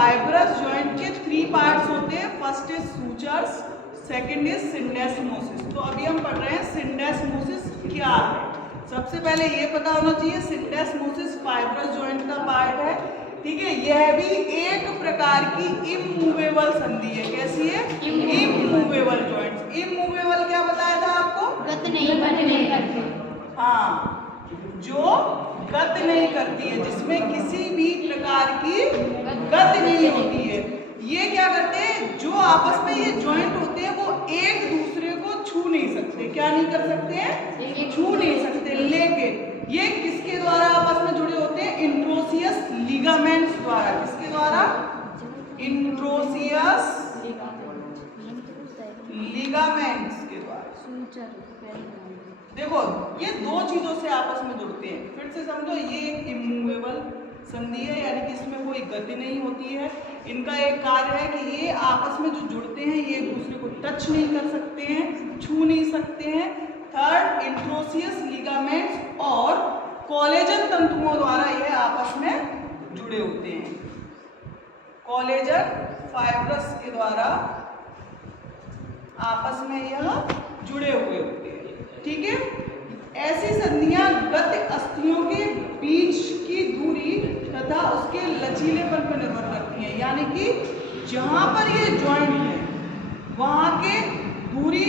Fibrous joint के 3 parts होते हैं। First is sutures, second is syndesmosis. तो अभी हम पढ़ रहे हैं सिंडेस्मोसिस क्या है। सबसे पहले ये पता होना चाहिए सिंडेस्मोसिस फाइब्रस जॉइंट का पार्ट है, ठीक है। यह भी एक प्रकार की इमूवेबल संधि है। कैसी है? Immovable joints. इमूवेबल क्या बताया था आपको? गत नहीं करते। हाँ, जो गत नहीं करती है, जिसमें किसी भी प्रकार की गत नहीं होती है। ये क्या करते हैं, जो आपस में ये जॉइंट होते हैं वो एक दूसरे को छू नहीं सकते। क्या नहीं कर सकते हैं? छू नहीं सकते। लेकिन ये किसके द्वारा आपस में जुड़े होते हैं? इंट्रोसियस लिगामेंट्स द्वारा। किसके द्वारा? इंट्रोसियस लिगामेंट्स के द्वारा। देखो, ये दो चीजों से आपस में जुड़ते हैं। फिर से समझो, ये एक इमूवेबल संधि है, यानी कि इसमें कोई गति नहीं होती है। इनका एक कार्य है कि ये आपस में जो जुड़ते हैं ये एक दूसरे को टच नहीं कर सकते हैं, छू नहीं सकते हैं। थर्ड, इंट्रोसियस लिगामेंट्स और कोलेजन तंतुओं द्वारा यह आपस में जुड़े होते हैं। कोलेजन फाइब्रस के द्वारा आपस में यह जुड़े हुए होते हैं, ठीक है। ऐसी संधियां गत अस्थियों के बीच की दूरी तथा उसके लचीलेपन पर निर्भर करती हैं। यानी कि जहां पर ये जॉइंट है वहां के दूरी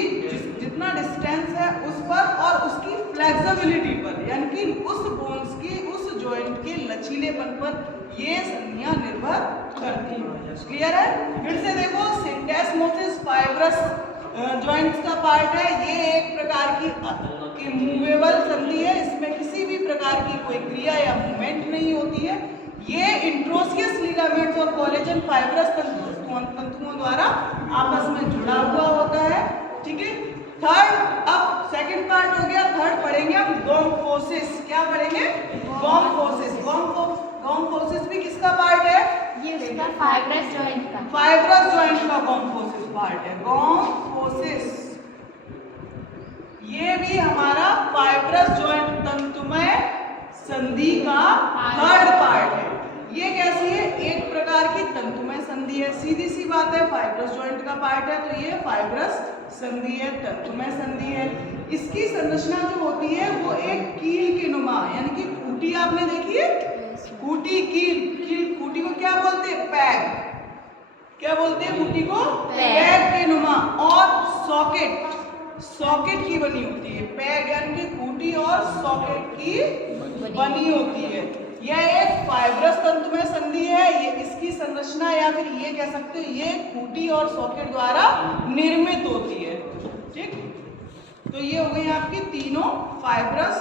जितना डिस्टेंस है उस पर और उसकी फ्लेक्सिबिलिटी पर, यानी कि उस बोन्स की, उस जॉइंट के लचीलेपन पर ये संधियां निर्भर करती हैं। क्लियर है? फिर से देखो, सिंडेस्मोसिस फाइब्रस जॉइंट्स का पार्ट है। ये एक प्रकार की मूवेबल संधि है। इसमें किसी भी प्रकार की कोई क्रिया या मूवमेंट नहीं होती है। ये इंट्रोसियस लिगामेंट्स और कोलेजन फाइब्रस तंतुओं द्वारा आपस में जुड़ा हुआ होता है, ठीक है। थर्ड, अब सेकंड पार्ट हो गया। थर्ड पढ़ेंगे हम गोम्फोसिस। क्या पढ़ेंगे? गोम्फोसिस। गोम्फोसिस भी किसका पार्ट है? ये इसका फाइब्रस जॉइंट का। फाइब्रस जॉइंट का गोम्फोसिस पार्ट है। गोम्फोसिस ये भी हमारा फाइब्रस जॉइंट तंतुमय संधि का थर्ड पार्ट है। ये कैसी है? एक प्रकार की तंतुमय संधि है। सीधी सी बात है, फाइब्रस जॉइंट का पार्ट है तो ये फाइब्रस संधि है, तंतुमय संधि है। इसकी संरचना जो होती है वो एक कील के नुमा, यानी कि खूंटी आपने देखी है, खूंटी, कील खूंटी को क्या बोलते हैं? पैग। क्या बोलते हैं खूंटी को? पैग के नुमा। और सॉकेट की बनी होती है। पैग यानी कि खूंटी और सॉकेट की बनी होती है। यह एक फाइब्रस तंतुमय संधि है। ये इसकी संरचना, या फिर ये कह सकते हो, ये खूंटी और सॉकेट द्वारा निर्मित होती है, ठीक। तो ये हो गई आपकी तीनों फाइब्रस